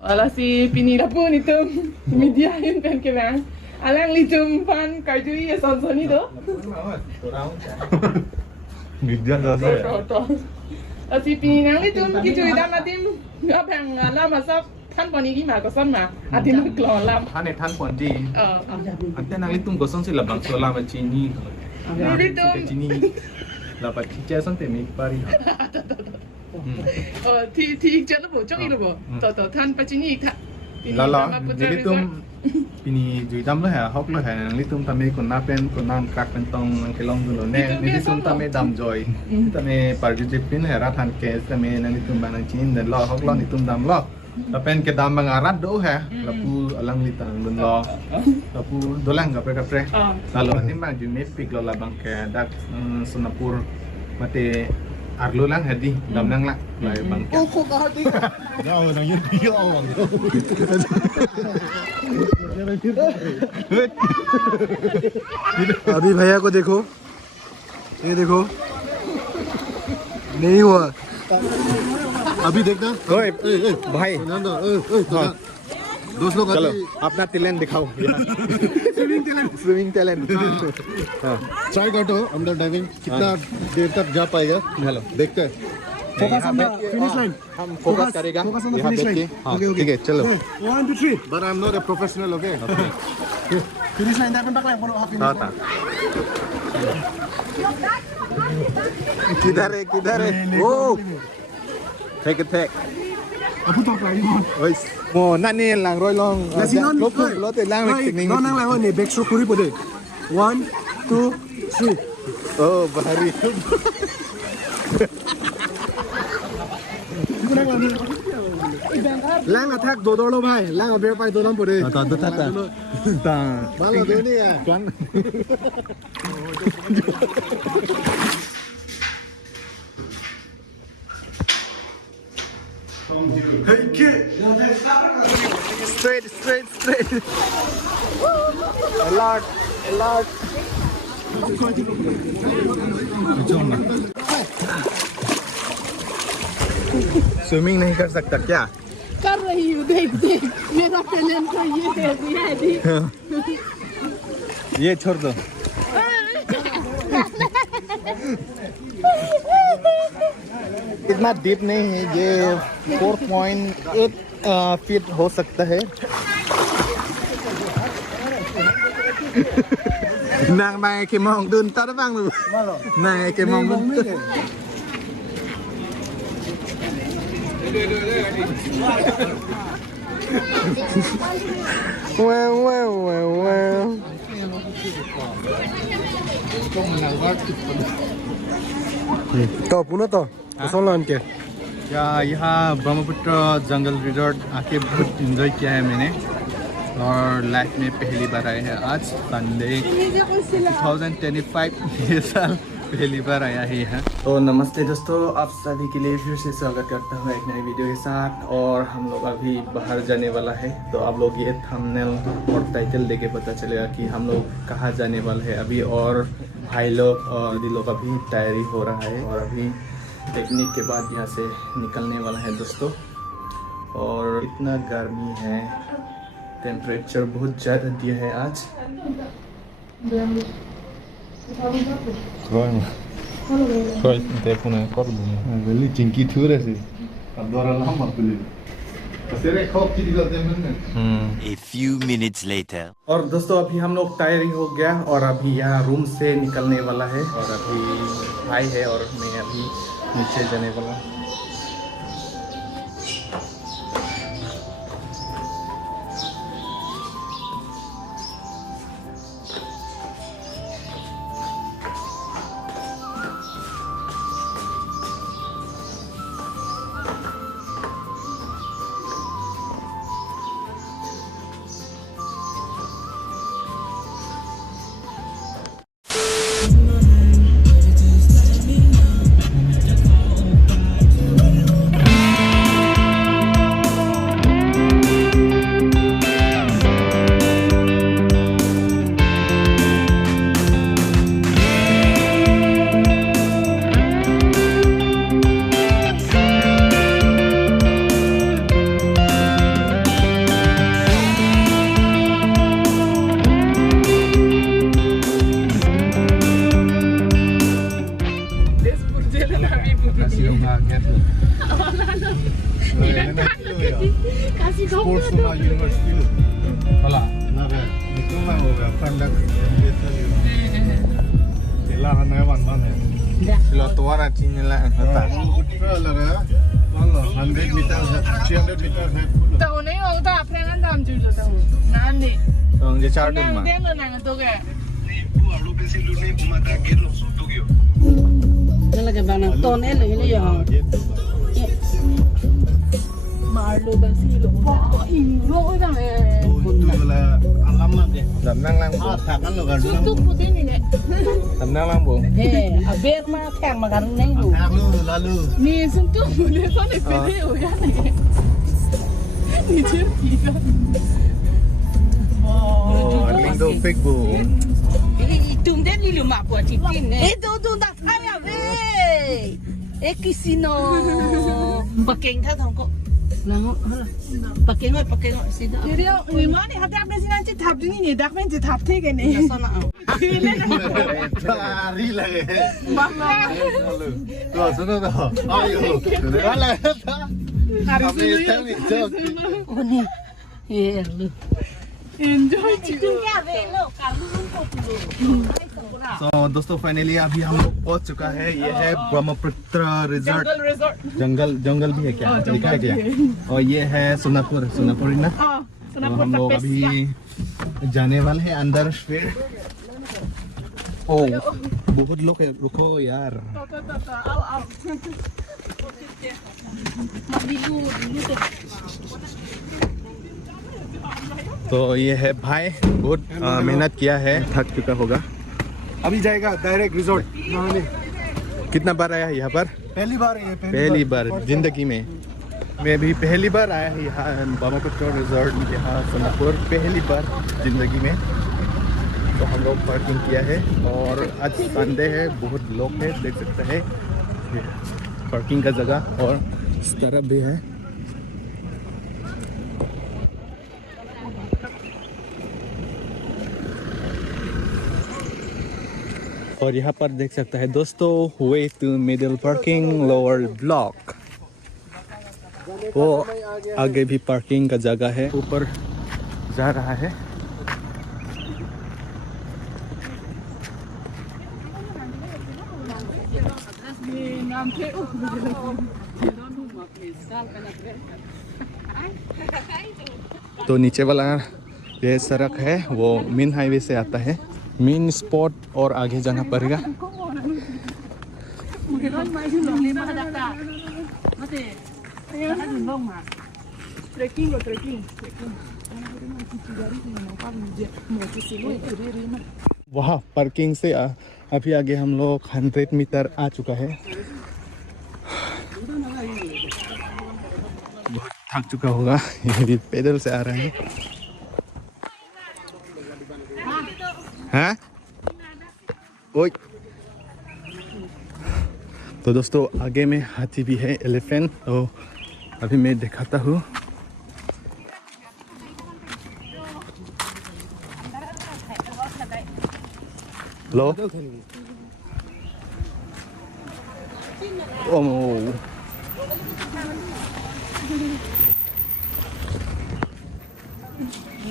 Wala si pinilapun itu media yun pen ke bang. Alang litum pan kajui ya son itu. Media dah To. Si pinang litum kajui damatim apa yang lama sabท่านปอนี้กี่มาก็ซ่อนมาอาทิตย์นึงกลอนลำ ท่านในท่านปอนดีอันแต่นางลิตุ้มก็ซ่อนสิละบางส่วนลามาจีนี่จีนี่เราไปที่เจ้าซ่อนแต่มีปารีฮั ที่เจ้าระบบจ้องอีระบบต่อท่านปัจจุบันอีกท่าน แล้วลิตุ้มปีนี้จุดดำเลยฮะฮอกเลยฮะนางลิตุ้มทำให้คนน้าเป็นคนน้ำกรักเป็นตองนางเคลองดูโลเน่นลิตุ้มทำให้ดำจอยทำให้ปาร์จุจิปินฮะรัฐานเคสทำให้นางลิตุ้มบานจีนเดินล้อฮอกล้อลิตุ้มดำล้อTapi kita mengarat doh ya, lalu alang litang dan lo, lalu dolang kapre. Lalu nanti bang jumit pik lo labang ke dak Singapura, mati arlo lang hadi, damnang lah, lai bang. Oh kok hadi? Jauh nang yun dia awang. अभी भैया को देखो, ये देखो, नहीं हुआ. अभी देखना भाई दोस्त लोग चलो अपना टैलेंट दिखाओ स्विमिंग टैलेंट ट्राई करो अंडर डाइविंग कितना देर तक जा पाएगा हेलो देखते हैं focus on the finish line हम फोकस करेगा focus on the finish line ठीक है चलो 1 2 3 but I'm not a professional okay finish line dah pentak lang follow half finish किधर है ओ take aku tak lagi mon oi mo nani lang roi long lop lo te lang teknik non lang lang ni backstroke puri pode 1 2 3 oh bahari lang attack do lo bhai lang abe pai do nam pode ta malo de ni ya kan straight alert swimming नहीं कर सकता क्या कर रही हूँ देख मेरा talent तो ये है ये छोड़ दो इतना डीप नहीं है ये 4.8 फीट हो सकता है nàng bài cái mong đơn ta đã vang rồi này cái mong đơn wow to puno to solan ke या यहाँ ब्रह्मपुत्र जंगल रिजॉर्ट आके बहुत एंजॉय किया है मैंने और लाइफ में पहली बार आए हैं आज संडे 2025 ये साल पहली बार आया है यहाँ तो नमस्ते दोस्तों आप सभी के लिए फिर से स्वागत करता हूँ एक नई वीडियो के साथ और हम लोग अभी बाहर जाने वाला है तो आप लोग ये थंबनेल और टाइटल देख के पता चलेगा कि हम लोग कहाँ जाने वाले हैं अभी और भाई लोग और दीदी लोग अभी तैयारी हो रहा है और अभी पिकनिक के बाद यहाँ से निकलने वाला है दोस्तों और इतना गर्मी है टेम्परेचर बहुत ज़्यादा दिया है आज चिंकी थूर है A few minutes later. और दोस्तों अभी हम लोग तैयारी हो गया और अभी यहाँ रूम से निकलने वाला है और अभी भाई है और मैं अभी नीचे जाने वाला हूँ Sports Suma University lu. Hala, naga. Itu mah udah pandang biasa lu. Sila kan hewan mana? Sila tua na cini lah. Kata. Utra lah ya. Allah, 100 meter, 300 meter naik pula. Tahu nih orang tak pernah dalam juga tahu. Nanti. Tong je charter mah. Dia nggak tuh kayak. Nó là cái bạn nào tôn ấy là cái này hả? Marlo basi lo. Oh, ini dah. Itu lah alamat dia. Dam nang lang bu. Tak kan lo kan. Tutup putih ni deh. Dam nang lang bu. Ê, à biết mà thèm mà gắn nén đủ. Tak lu lalu. Ni sentuh boleh kau ni video ya ni. Ni cerita kan. Oh, lindo fake bu. Ini tung đến đi lùm của chị tin này. Ê, tôi đặt thay à về. Ê, kisino. Bà kinh theo thằng cô. Là ngộ, hả? Bà kinh ơi, xin đỡ. Jadi ni mana hati apa sih nanti tahap ni dah main tahap tiga ni. Là sao nào? Lari lagi. Mama. Tuh, sudah tuh. Ayo. Sudah lah. Hari Kami ini. tell me joke. Ồ nè. Ê, lù. Enjoy Chị chứ. tin nha về lô, cả lũ không có lù. So दोस्तों finally अभी हम लोग पहुंच चुका है ये है Brahmaputra resort Jungle resort. जंगल भी है क्या हाँ, लिखा है जंगल क्या भी है। और ये है सोनापुर ना Ah, तो kenapa हम लोग tak अभी pes? जाने वाले हैं अंदर फिर ओ बहुत लोग है रुको यार Tak. Al. तो ये है भाई बहुत मेहनत किया है थक चुका होगा अभी जाएगा डायरेक्ट रिजॉर्ट नहाने। कितना बार आया यहाँ पर पहली बार है ये पहली बार जिंदगी में मैं भी पहली बार आया यहाँ ब्रह्मपुत्र रिजॉर्ट यहाँ सोनापुर पहली बार जिंदगी में तो हम लोग पार्किंग किया है और आज संडे है बहुत लोग हैं देख सकते हैं पार्किंग का जगह और इस तरफ भी है और यहाँ पर देख सकते हैं दोस्तों way to middle parking lower block वो आगे भी पार्किंग का जगह है ऊपर जा रहा है तो नीचे वाला ये सड़क है वो मेन हाईवे से आता है मेन स्पॉट और आगे जाना पड़ेगा Trekking. वहाँ पार्किंग से अभी आगे हम लोग 100 मीटर आ चुका है बहुत थक चुका होगा ये भी पैदल से आ रहे हैं हाँ ओए तो दोस्तों आगे में हाथी भी है एलिफेंट तो अभी मैं दिखाता हूँ हेलो ओह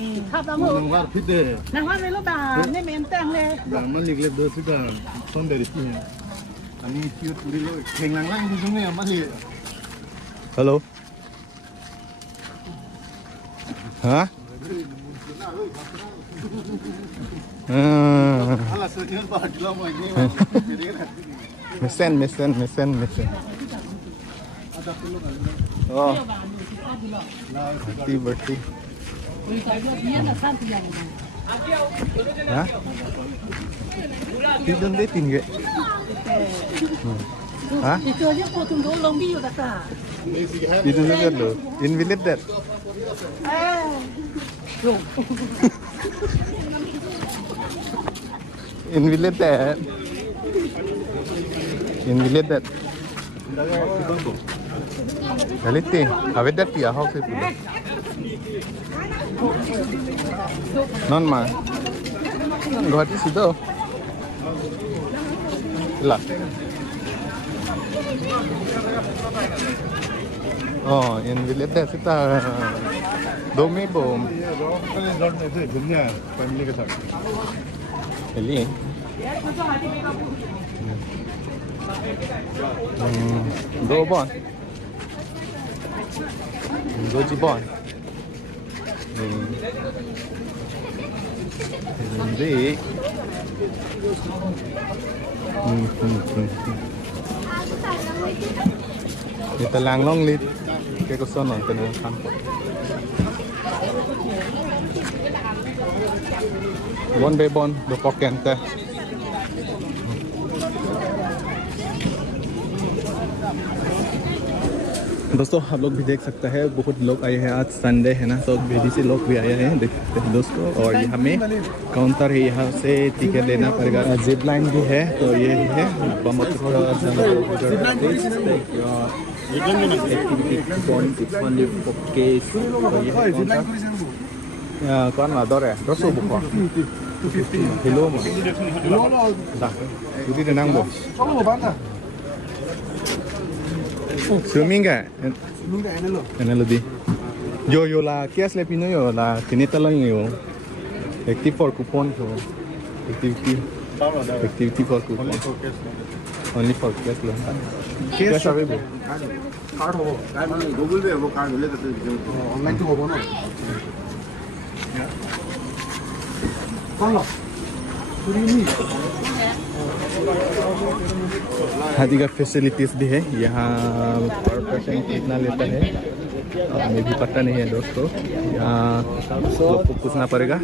Nunggu pide. Nah, mana lo dah? Ni mentang le. Zaman lihat dua sudah son dari sini. Ani cute puri lo kengang lang di sini ya masih. Hello हाँ Alah senyum pak kalau mau ini. Mission oh बढ़ती हाँ तीन दे तीन गए हाँ Itu aja potong dulu lombi udah kak. itu juga lo invalid that invalid that Galite, awet dat pia house e pula. Non ma. Guwahati sido. Ila. in village there kita domi bom Kali dot itu dunia family ke sath. Eli do bon do ji bon Hindi Ito lang long lit Kaya ko son Ito na kan Bon be bon Do pokente दोस्तों आप लोग भी देख सकते हैं बहुत लोग आए हैं आज संडे है ना तो बेदी से लोग भी आए हैं देखते हैं दोस्तों और यहाँ में काउंटर है यहाँ से टिकट लेना पड़ेगा जिप लाइन भी है तो ये है con là đó rồi đó số bục hoặc kilo mà cứ đi để năng bộ swimming cái này là gì yo là cash le pino yo là tinita lang yo active for coupon so activity for coupon only for cash lo cash available Card ho. Google Pay ho card le to online to ho na. हाथी का facilities भी है यहाँ पर person कितना लेता है हमें भी पता नहीं है दोस्तों यहाँ लोग को पूछना पड़ेगा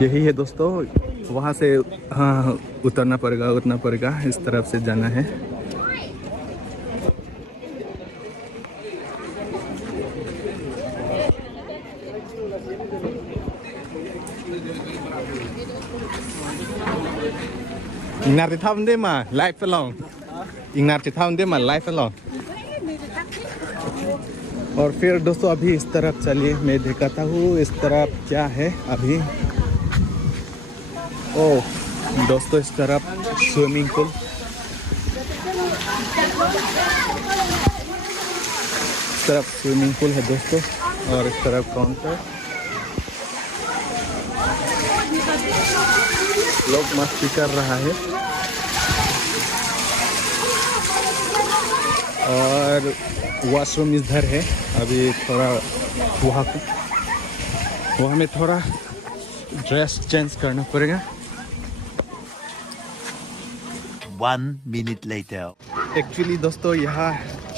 यही है दोस्तों वहाँ से हाँ उतरना पड़ेगा इस तरफ से जाना है Ingnar thì thăm đấy mà life along Ingnar thì thăm đấy mà life along और फिर दोस्तों अभी इस तरफ चलिए मैं दिखाता हूँ इस तरफ क्या है अभी ओह दोस्तों इस तरफ स्विमिंग पूल इस तरफ स्विमिंग पूल है दोस्तों और इस तरफ काउंटर लोग मस्ती कर रहा है और वॉशरूम इधर है अभी थोड़ा वहाँ में थोड़ा ड्रेस चेंज करना पड़ेगा 1 minute later. एक्चुअली दोस्तों यहाँ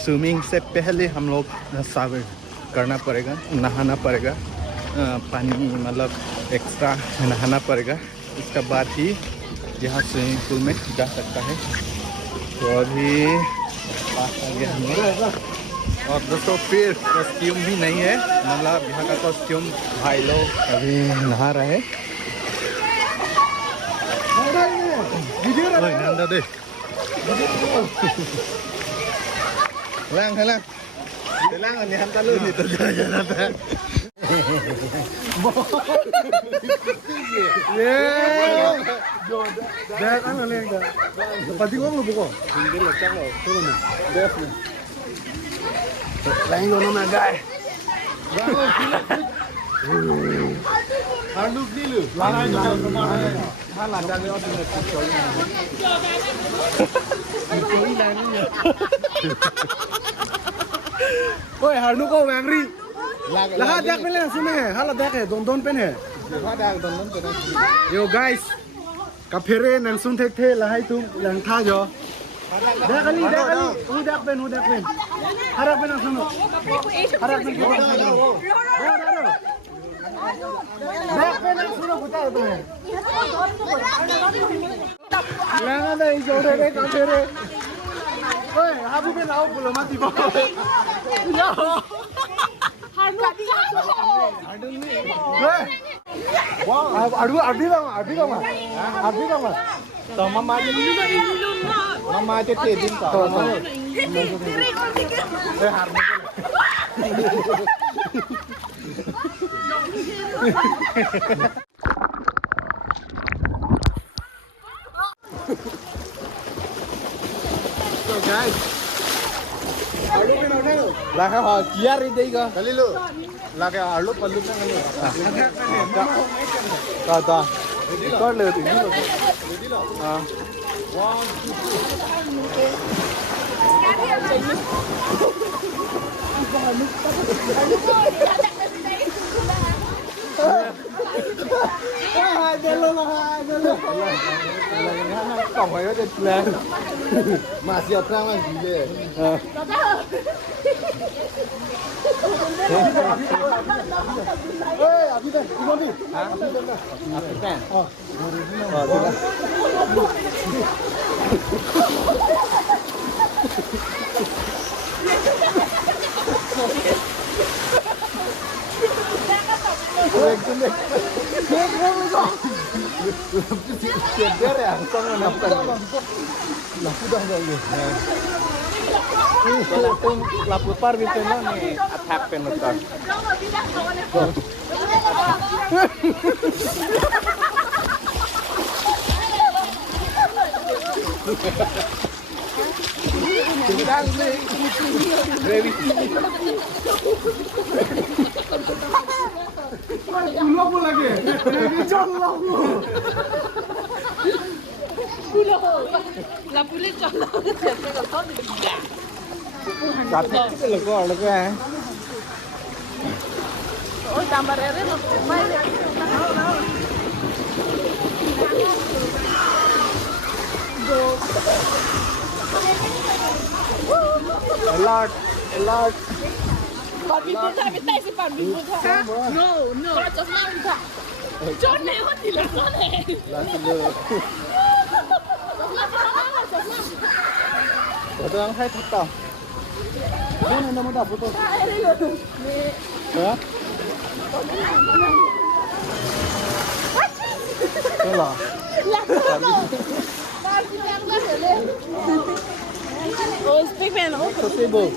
स्विमिंग से पहले हम लोग शावर करना पड़ेगा नहाना पड़ेगा पानी मतलब एक्स्ट्रा नहाना पड़ेगा उसके बाद ही यहाँ स्विमिंग पूल में जा सकता है तो अभी पास आ गया हम लोग और दोस्तों फिर कॉस्ट्यूम भी नहीं है मतलब यहाँ का कॉस्ट्यूम भाई लोग अभी नहा रहे हैं नंदा दे lang hay lang lang anh em ta luôn thì tôi chơi cho nó ta Dad ano lang ka pati ko mo buko hindi lang tako tulo mo def na lang yo na guy Handuk dilu Oi, Harnu ko Wangri. Lahat dak pele sune hai. Hala dak hai, don pen hai. Yo guys. Kaphere nang sun thek the lahai tum lang tha jo. Dak ali. Hu dak pen. Harak pen suno. Harak pen. Dak pen suno buta to hai. Langa dai jode re kaphere. Oi, habu pe lao pulo mati bo. Yo. Harnu ni. Hey. Wow, adu bang. Tama ma ni. Mama aja din ka. So guys, lagi ho kiar ini juga. Kali lu, lagi alu palu kan kali. Kata, kau lihat ini lo. Ah, 1, 2 phải có được lên mà siêu trang là gì vậy ê à đi đây đi con đi hả đi đây à đi đây Siapa ya? Sama nafkan. Lah sudah dah ni. Kalau tu laput par gitu na ni attack pen nafkan. Tinggal ni. Ready. Pulau pun lagi. Jauh. La poulet cholo. Satu tu lega eh. Oh, tambah rere lo. Alert. Pan bin buta, betai si pan bin buta. No. Kalau cos mau buta. Cos ni hot di luar ni. Lah tu. Foto yang saya foto. Mana nama dah foto? Ya. Kelah. Oh, speak man. Sustainable.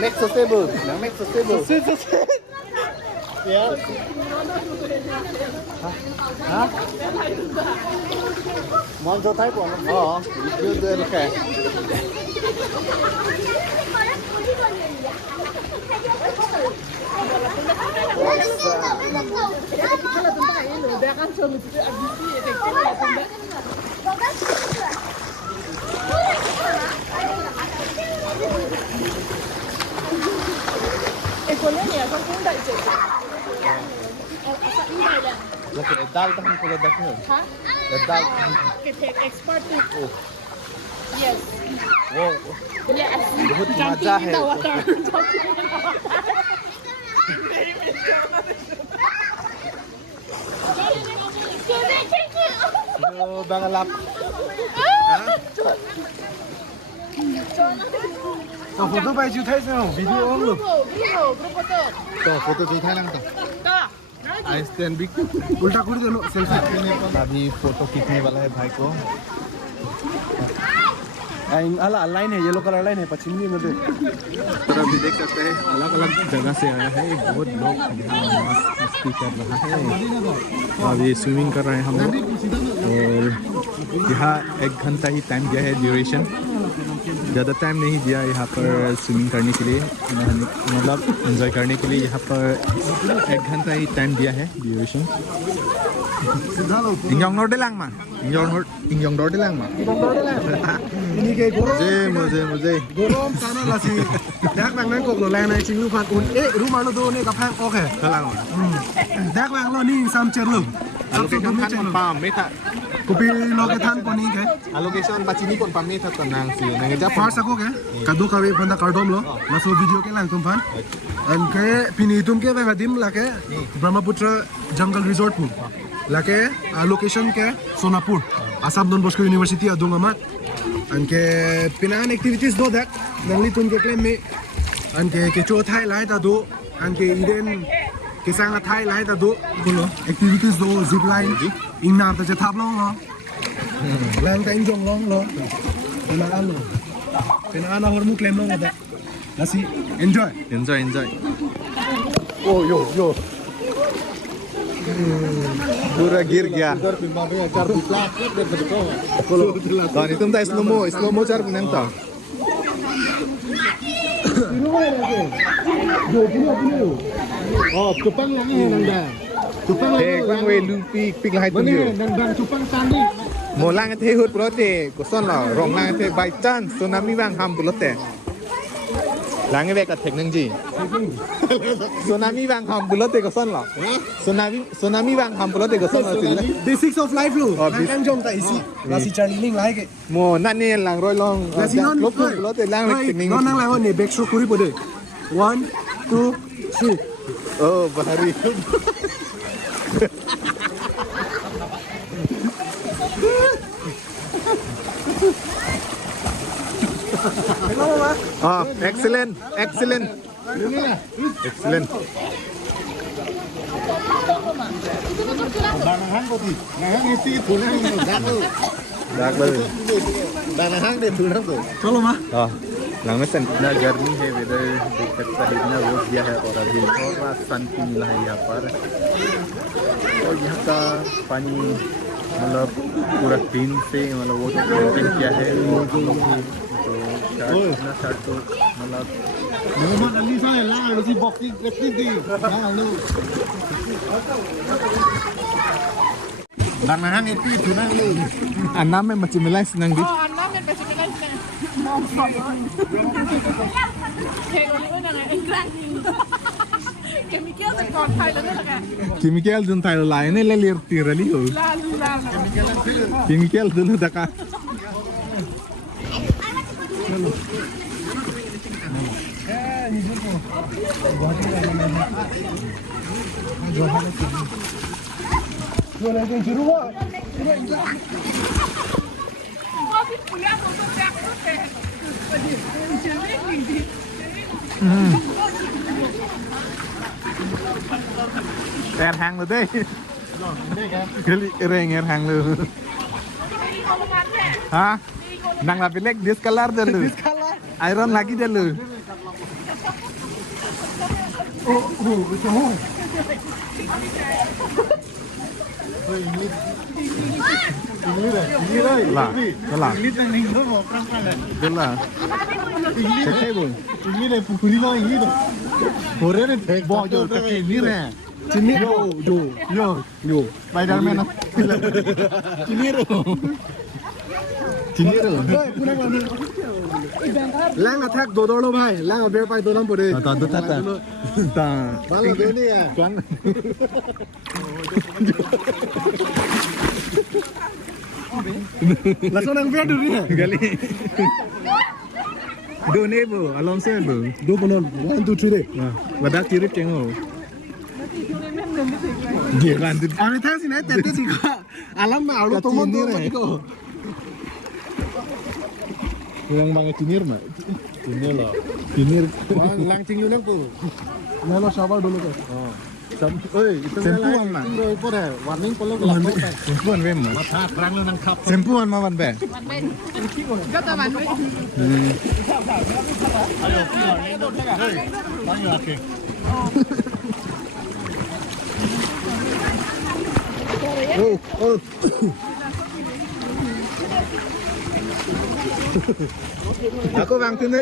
Next sustainable. Ya. Hah? Monzo type one. Oh, you do it okay. Lagi dal tak kalau dah ni. Hah? Dal. Kita expert tu. Yes. Wow. Yes. बहुत मजा है. Yo bangalap. तो photo भाई जो थे video on लो तो photo दिखा ना तो आई स्टैंड बिग उल्टा कर दो सेल्फी अभी फोटो खींचने वाला है भाई को अला लाइन है येलो कलर लाइन है पश्चिमी में तो अभी देख सकते हैं अलग अलग जगह से आया है बहुत लोग मस्ती कर रहा है अभी स्विमिंग कर रहे हैं हम लोग और यहाँ 1 घंटा ही टाइम दिया है ड्यूरेशन ज़्यादा टाइम नहीं दिया यहाँ पर स्विमिंग करने के लिए मतलब एंजॉय करने के लिए यहाँ पर 1 घंटा ही टाइम दिया है ड्यूरेशन इंजॉय नोट दिलांग मा इंजॉय नोट दिलांग मा ini kayak gorom मुझे gorom karena lasi dak nang nang kok lo lang nai ching lu phan un rumah lo do ne ka phang okay kalang dak lang lo ni sam cher lu location kan pam meta kopi location ko ni ke location pachini kon pam meta kon nang si nang ja first ako ke kadu ka we phanda kardom lo na so video ke lang tum phan an ke pini tum ke vadim la ke Brahmaputra jungle resort pu la ke location ke Sonapur Assam Don Bosco University adung amat anke pinan activities do dak nangli tun ke claim me anke ke cho thai lai ta do anke iden ke sang thai lai ta do kulo activities do zip line ingna ta cha thap lo lang ta injong long lo penaan lo penaan hormu claim lo ada nasi enjoy oh yo पूरा गिर गया Tony तुम तो slow mo चार पुनंग तो oh cupang yang ini nanda cupang Hey, kang we lupi pik lahai tu yo. nanda cupang tani Mo lang the hut prote ko son la rong lang the by chance tsunami bang ham bulote. Lang ve ka thek nang ji. Tsunami bang ham bulote ko son la. Tsunami bang ham bulote ko son la sin la. basics of life lo kan jom ta isi nasi charling lai ke Mo nan ne lang roi long. nasi non lop bulote lang le thek ning. non nang lai ho ne back stroke kuri pode 1 2 3 Oh, bahari. Ah, excellent. Banahan ko di. Nahan isi tunang mo gato. Dagler. Banahan de tunang ko. Chalo ma. हाँ लंबे से इतना गर्मी है weather देख सकता है इतना रोक दिया है और अभी थोड़ा शांति मिला है यहाँ पर और यहाँ का पानी मतलब पूरा दिन से मतलब वो तो मेंटेन किया है और हम लोग भी तो स्टार्ट तो मतलब Mohamad Ali saya lah si boxing wrestling di. Nah lu. Banahan itu tunang lu. अन्ना में मच्छी मिला सिंग दी Anna menไปสิไม่ได้แม่มองสองเทโรนี่ว่ายังไงไอ้กลางแกมีเกี้ยวแต่ก่อนไทยแล้วนี่แหละแก केमिकल जुन थायो लाए ने ले लिर तिरली हो ลาลูลา chemical dulu daka Lu lagi juru wa. ว่าพี่ปุยาของตัวแจ็คก็แต่เชื่อไม่จริงดิ एर hang rồi đấy cái reng एर hang luôn hả nang là pelek discolor dulu iron lagi dulu lah lah Ini tang ning lo mo prang prang. lah thế bùn Ini le pukuli lo ini lo. Hore ne thek bỏ vô cái gì như này Sini yo. Spiderman á Sini ro. Sini rồi Lang attack do lo bhai. Lang bear pai do lam pore. ta ta ta ta Balo de ni ya. choáng La so nang bear du ni. gali do ne bu along se bu Do bolon. 1 2 3 de. wadak tirip cengol dia kan Ami thang sin ai tete si ka. Alam ma alu to mon do ni ko. yang bang cinir mah Ini lo. cinir Lang ching lu nang ko. Na lo sabar dulu ko. Sam oi, Sempuan mah. Roi pore. Warning polo ko. sempuan wem mah Tha prang lu nang khap. sempuan mah wan be ก็ตะวันไม่ Oh. aku bang sini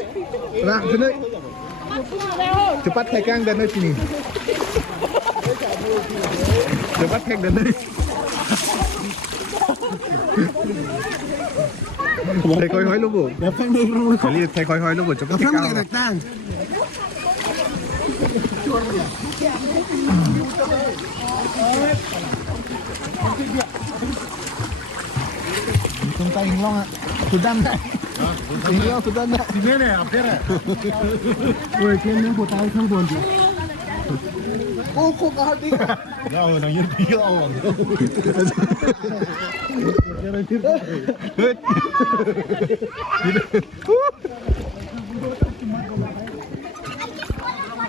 cepat pegang dan dari sini cepat pegang dan dari thầy coi hói lúc bộ Đẹp phang đi luôn. thầy coi hói lúc bộ cepat Phang pegang đi đẹp tang. chúng ta hình long ạ sudah enggak hình long sudah enggak Di mana ya? Apera. Oi, kian nang ko tahu khang bon di. Oh, kok ka di. Ya, nang yer di ya awang.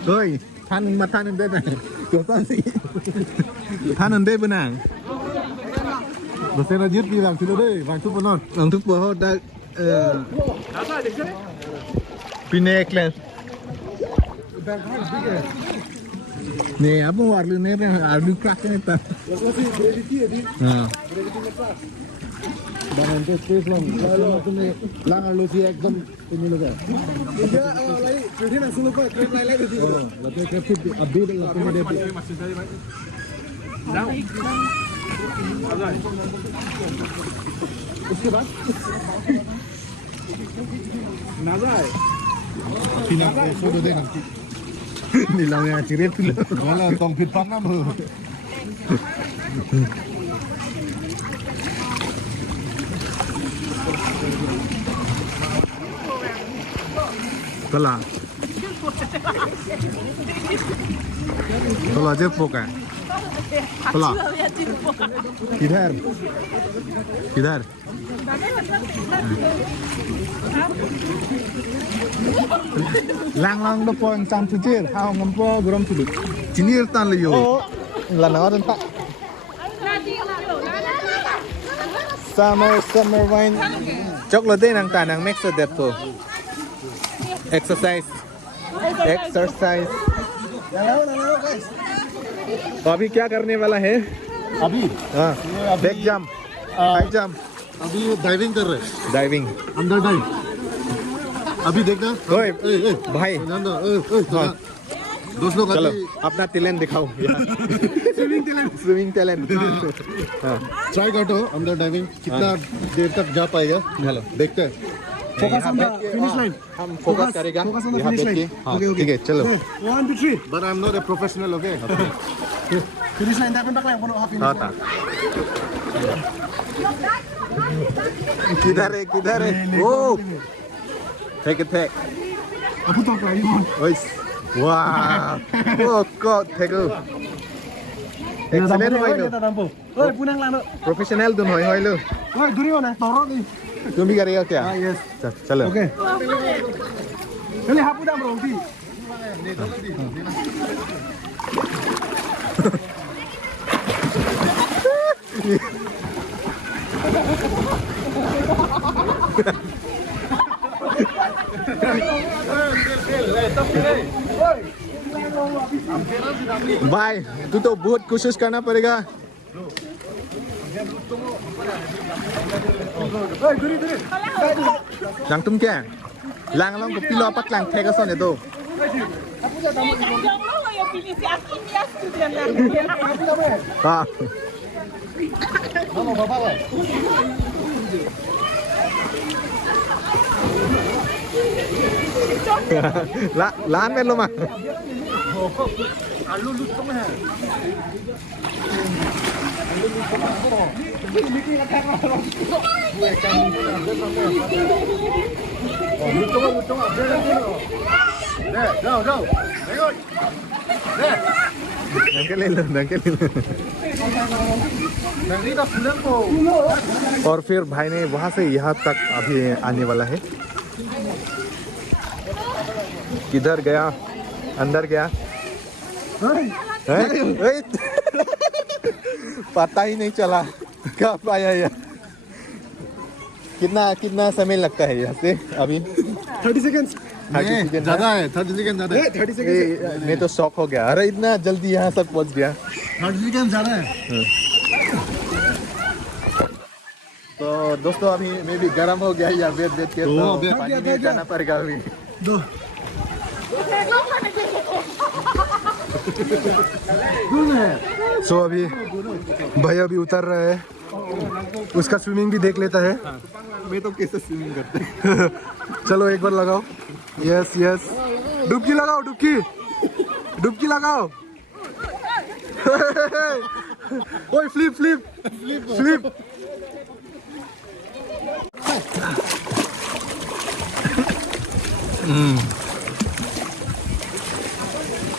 Ôi, than mặt than đây này, chúng ta gì? Than ở đây bên nào? Basta na jit di lang sila deh, bang tu penon. Ang tupo ho da Pineklen. Nih apa warlu nih ardu crack nih ta. Banan tu space lang. Kalau तुमने lang आलो सी एकदम ini लगा. Ya, lagi, jadi nak sulu pak, trip lain lagi. Oh, lebih trip update lah cuma dia. उसके बाद नाजा है pinang foto deh nanti nilangnya cirit malah tong fit pan nama कला कला जे पोका कला किधर किधर lang lang do pon sam tutir ha ngam po guram tudu jinir tan liyo la na dan pak summer wine chocolate nang ta nang mix that to exercise तो अभी क्या करने वाला है अभी हाँ बैक जंप हाई जंप अभी diving कर रहे डाइविंग अंदर डाइव अभी देखना ओए भाई दोस्त लोग चलो अपना टैलेंट दिखाओ स्विमिंग टैलेंट ट्राई करो अंदर डाइविंग कितना देर तक जा पाएगा हेलो देखते हैं focus on the finish line हम फोकस करेगा फोकस ऑन द यहाँ फिनिश बैठ के लाइन हाँ ठीक है चलो 1 2 3 but I'm not a professional okay finish line तक तक लाइन हाफ हाँ था किधर है ओ take it take aku tak lagi mon ois wow oh god take it excellent hoy lo oi punang lano professional dun hoy lo oi duri mana toro ni तुम भी करेगा क्या yes चलो okay चलिए हाफ उड़ाम रोटी भाई तू तो बहुत कोशिश करना पड़ेगा Lang tum kia lang long ko pilo pat lang theka son eto ha lan ven lo ma और फिर भाई ने वहां से यहाँ तक अभी आने वाला है किधर गया अंदर गया पता ही नहीं चला कब आया यह कितना समय लगता है यहाँ से अभी 30 सेकंड्स ज्यादा है 30 सेकंड ज्यादा है 30 सेकंड मैं तो शॉक हो गया अरे इतना जल्दी यहाँ तक पहुँच गया 30 सेकंड ज्यादा है तो दोस्तों अभी मैं भी गर्म हो गया या वेट के तो पानी में जाना पड़ेगा अभी दो सो अभी भैया भी उतर रहा है उसका स्विमिंग भी देख लेता है मैं तो कैसे स्विमिंग करते चलो एक बार लगाओ यस यस डुबकी लगाओ डुबकी लगाओ ओए फ्लिप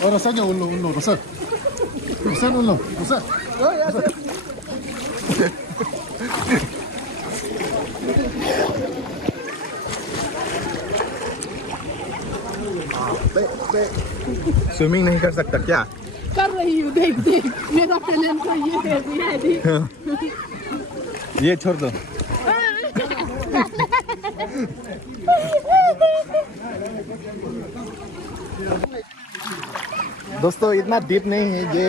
और rasanya ulo rasa ulo rasa swimming नहीं कर सकता क्या कर रही हूँ देख मेरा टैलेंट तो ये है ये छोड़ दो। दोस्तों इतना डीप नहीं है, ये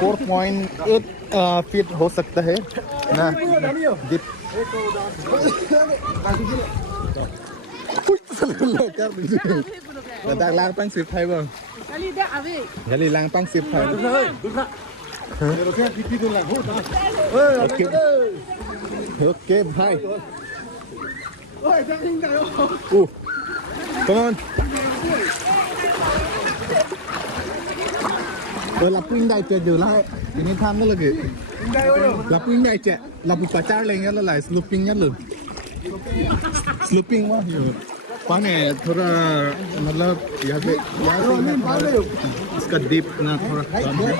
4.8 फीट हो सकता है ना deep. Đặt lang pang sip thay bang. Gali lang pang sip thay. Okay, bye. Come on. Là pin đại trẻ dù lại thì nên tham nó là gì? Là pin đại trẻ, là một quả trà lên nó lại slooping nhất luôn. Slooping quá nhiều. पानी थोड़ा मतलब यहाँ पे इसका deep ना थोड़ा कम है।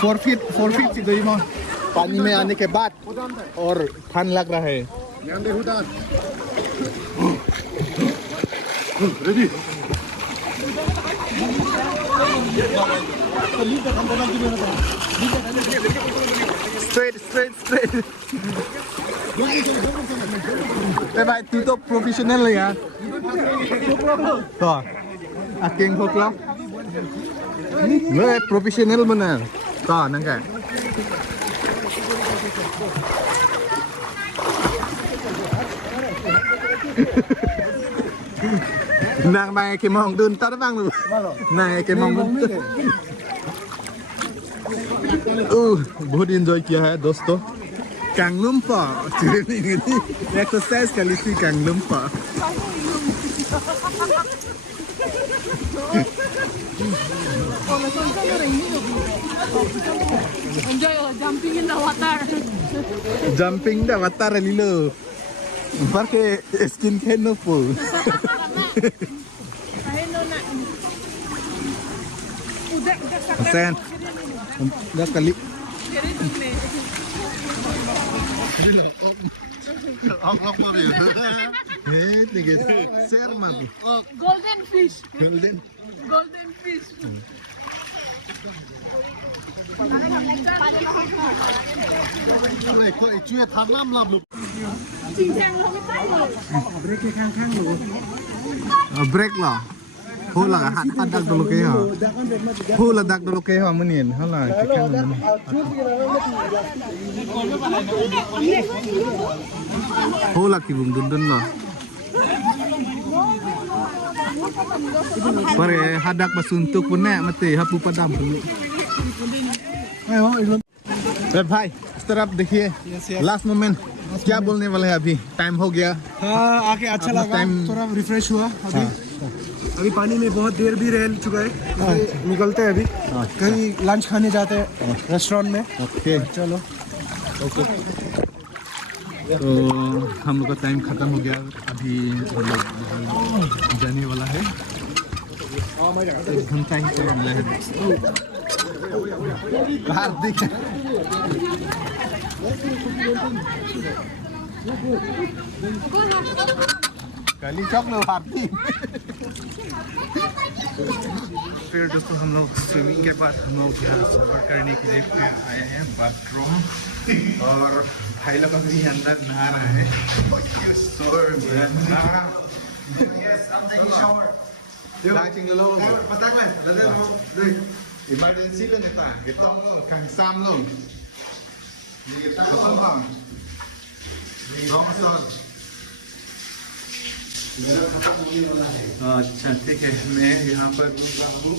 4 feet गई माँ पानी में आने के बाद और ठंड लग रहा है। Ready straight Bye bye, tu to professional lah ya. To. Aking hook lo. Nggak professional mana? To, nangka. Nang mai ke mong dun ta bang lu. Nang ke mong dun. बहुत enjoy किया है दोस्तों। Kanglumpa, training ini exercise kali si Kanglumpa. Enjoy jumping in the water. Jumping the water lilo. Pakai skin care no full. Sen, dah kali. Golden fish. Break lah. Hula hadak dulu ke ha. Hula dak dulu ke ha menin. Hala chicken. Hula ki bung dun lah. Pare hadak basuntuk pun nak mati hapu padam dulu. भाई इस तरफ देखिए last moment क्या बोलने वाले हैं अभी time हो गया हाँ आके अच्छा लगा थोड़ा रिफ्रेश हुआ अभी अभी पानी में बहुत देर भी रह चुका है निकलते हैं अभी कहीं लंच खाने जाते हैं रेस्टोरेंट में ओके चलो ओके तो हम लोग का टाइम खत्म हो गया अभी हम लोग जाने वाला है 1 घंटा ही तो मिला है हार्दिक कली चौक लो हार्दिक फिर दोस्तों हम लोग स्विमिंग के बाद हम लोग यहाँ सफर करने के लिए आए हैं बाथरूम और भाई लोग अभी अंदर नहा रहे हैं इमरजेंसी ले नेता गिटांग लो खांसाम लो खत्म बांग रॉन्ग सॉल अच्छा ठीक है मैं यहाँ पर हूँ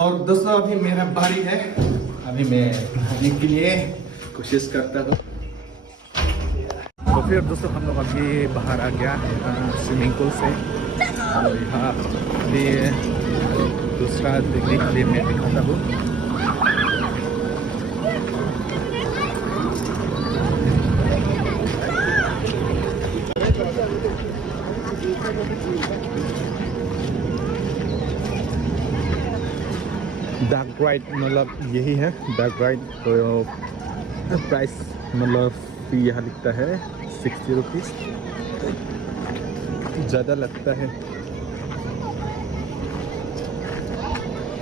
और दोस्तों अभी मेरा बारी है अभी मैं नहाने के लिए कोशिश करता हूँ तो फिर दोस्तों हम लोग अभी बाहर आ गया स्विमिंग पूल से और यहाँ अभी दूसरा देखने के लिए मैं दिखाता हूँ डार्क राइड मतलब यही है डार्क राइड तो प्राइस मतलब फी यहाँ लिखता है 60 रुपीज़ ज़्यादा लगता है।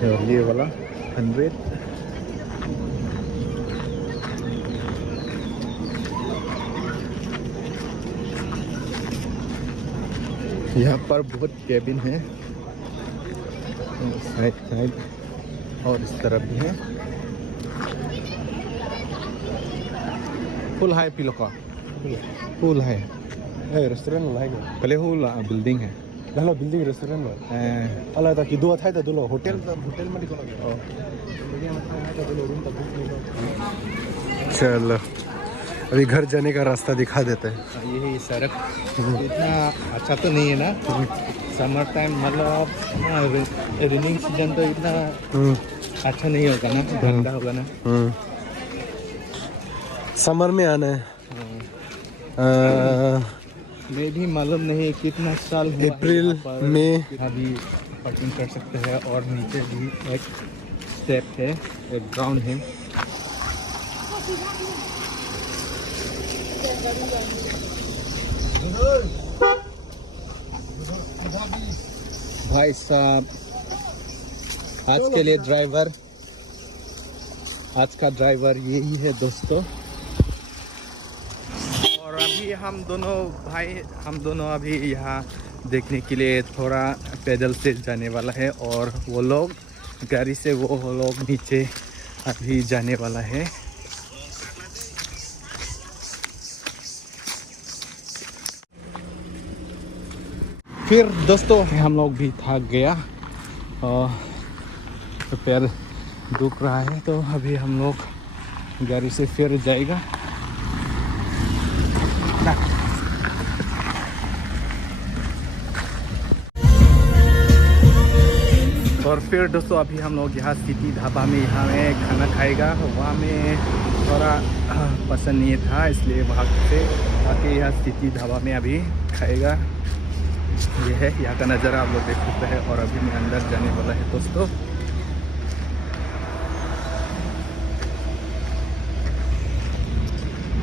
और ये वाला 100। यहाँ पर बहुत केबिन है, साइड साइड और इस तरफ भी है। फुल है पिलो का, फुल है। रेस्टोरेंट लो लाइक पहले फुल बिल्डिंग है। लालो बिल्डिंग रेस्टोरेंट लो अला ता कि दो थाई ता दुलो होटल में दिखो लगे चलो अभी घर जाने का रास्ता दिखा देते हैं। यही सड़क इतना अच्छा तो नहीं है ना, समर टाइम मतलब रेनिंग सीजन तो इतना अच्छा नहीं होगा ना, गंदा होगा ना। समर में आना है मैं भी मालूम नहीं कितना साल हुआ अप्रैल में अभी पार्किंग कर सकते हैं। और नीचे भी एक स्टेप है, एक ग्राउंड है। भाई साहब आज के लिए ड्राइवर, आज का ड्राइवर यही है दोस्तों। और अभी हम दोनों अभी यहाँ देखने के लिए थोड़ा पैदल से जाने वाला है, और वो लोग गाड़ी से वो लोग नीचे अभी जाने वाला है। फिर दोस्तों हम लोग भी थक गया और पैर दुख रहा है, तो अभी हम लोग गाड़ी से फिर जाएगा। और फिर दोस्तों अभी हम लोग यहाँ सिटी ढाबा में यहाँ में खाना खाएगा। वहाँ में थोड़ा पसंद नहीं था, इसलिए वहाँ से आके यहाँ सिटी ढाबा में अभी खाएगा। ये है यहाँ का नज़ारा, आप लोग देख सकते हैं। और अभी मैं अंदर जाने वाला है दोस्तों।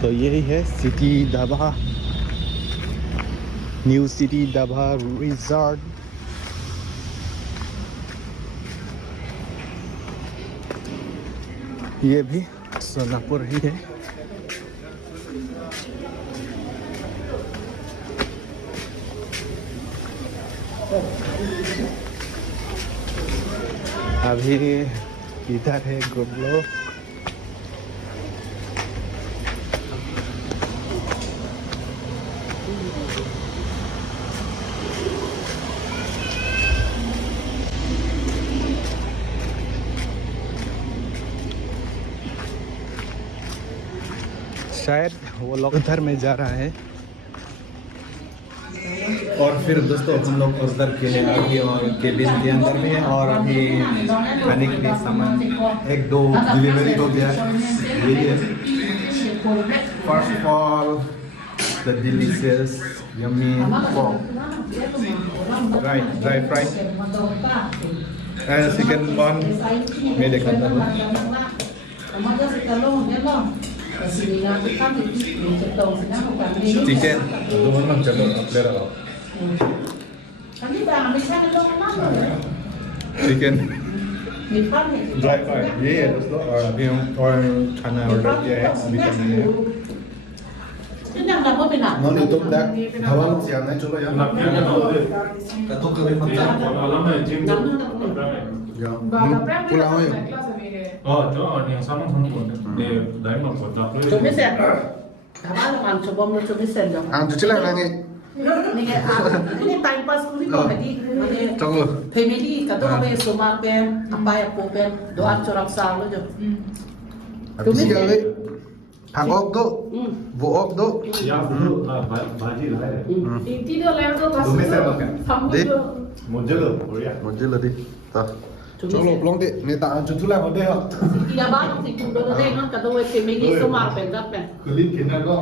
तो यही है city dhaba, new city dhaba resort. ये भी सोलापुर ही है। अभी इधर है गुबलो। शायद वो लोग उधर में जा रहा है। और फिर दोस्तों हम लोग उधर के लिए अभी और केबिन के अंदर में है। और अभी खाने के लिए सामान 1-2 डिलीवरी हो गया। यही है first of all the delicious yummy dry fry and chicken बन। मैं दिखाता हूँ। चिकन दोनों चलो अपने रहो। चिकन ड्राई फ्राई ये है दोस्तों। और अभी हम और खाना ऑर्डर किया है, अभी तो मैंने नॉन यूट्यूब दैट हवा लोग से आना है। चलो यार तो कभी मत पुलाव है। 저 그냥 사망하는 건데. 네, 나이만 보다. 좀 있어요. 가만히 안 쳐보면 좀 있어요. 안 주질라 나게 이게 ini time pass kuli ko tadi. 저거 Family kado be sumar pen, apa ya po pen, doa corak sang lo jo. habis kali hangok do buok do 야, 그 바지 나래. 인티리어 램도 तुम्हें से 갔어. बका 방금도 먼저로 우리야. 먼저 đi ta 좀 cholo 있어요. plong đi người ta ăn chút lại vào đây họ Tiga bang si kudo de ngon kado family sumar pen dak pen. 클립 기나고